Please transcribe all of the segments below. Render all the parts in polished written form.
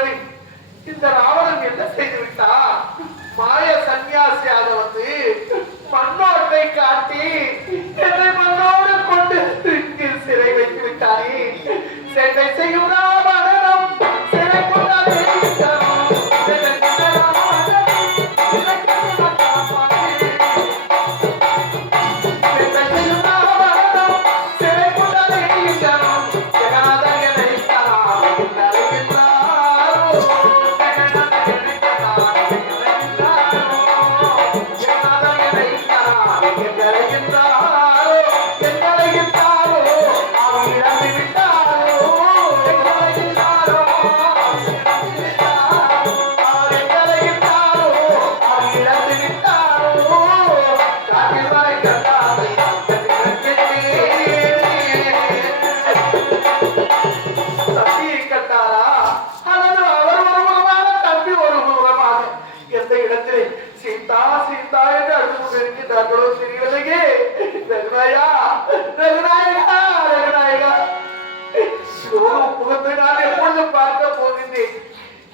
பொழுது இந்த ராவணன் என்ன செய்து விட்டா? மாய சன்னியாசியாக வந்து மண்ணோட்டை காட்டி என்னை மண்ணோடு கொண்டு சிறை வைத்து விட்டாரே. சென்னை செய்யும் ராவணனம் சிறை கொண்டாதே.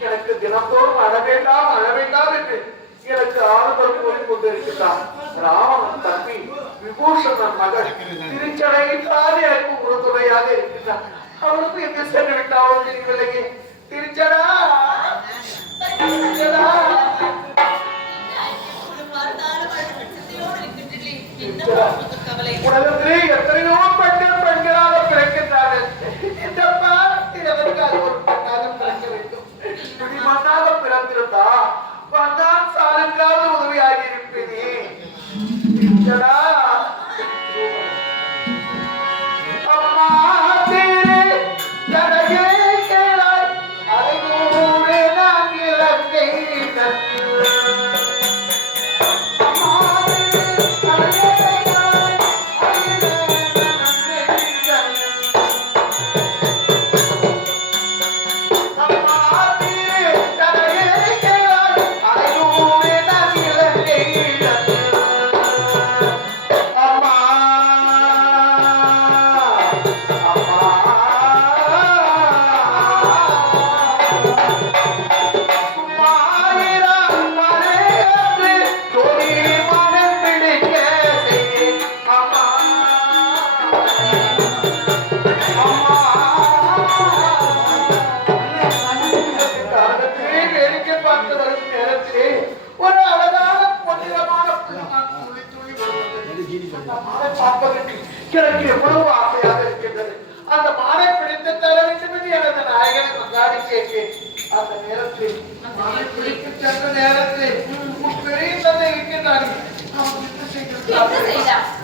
எனக்கு தினத்தோறும் அழ வேண்டாம் என்று எனக்கு ஆறுதல் கூறிக் கொண்டிருக்கிறான். ராவணன் தம்பி விபூஷணன் மகன் திருச்சடையில்தான் எனக்கு உறுதுணையாக இருக்கின்றான். அவனுக்கு எங்கு சென்று விட்டாவோ தெரியவில்லையே. திருச்சடா உலகத்திலே எத்தனையோ பெண்களாக பிறக்கின்றார்கள். இந்த பாரத்தில் எதற்காக ஒரு பெண்ணாக பிறக்க வேண்டும்? இப்படி மண்ணாக பிறந்திருந்தா வந்தான் சாருக்காவது உதவியாகி இருப்பேனே. அம்மா தேரே ஜனகே கேளாய் அரைகூரே நான் இலங்கை எனக்கு எவ்வளவு ஆசையாக இருக்கின்றது. அந்த மாலை பிடித்து தர வேண்டும் என்று எனது நாயகனை மங்காடி கேட்டேன். அந்த நேரத்தில் மாலை பிடித்து சென்ற நேரத்தில் பெரிய தந்தை இருக்கின்றார்கள்.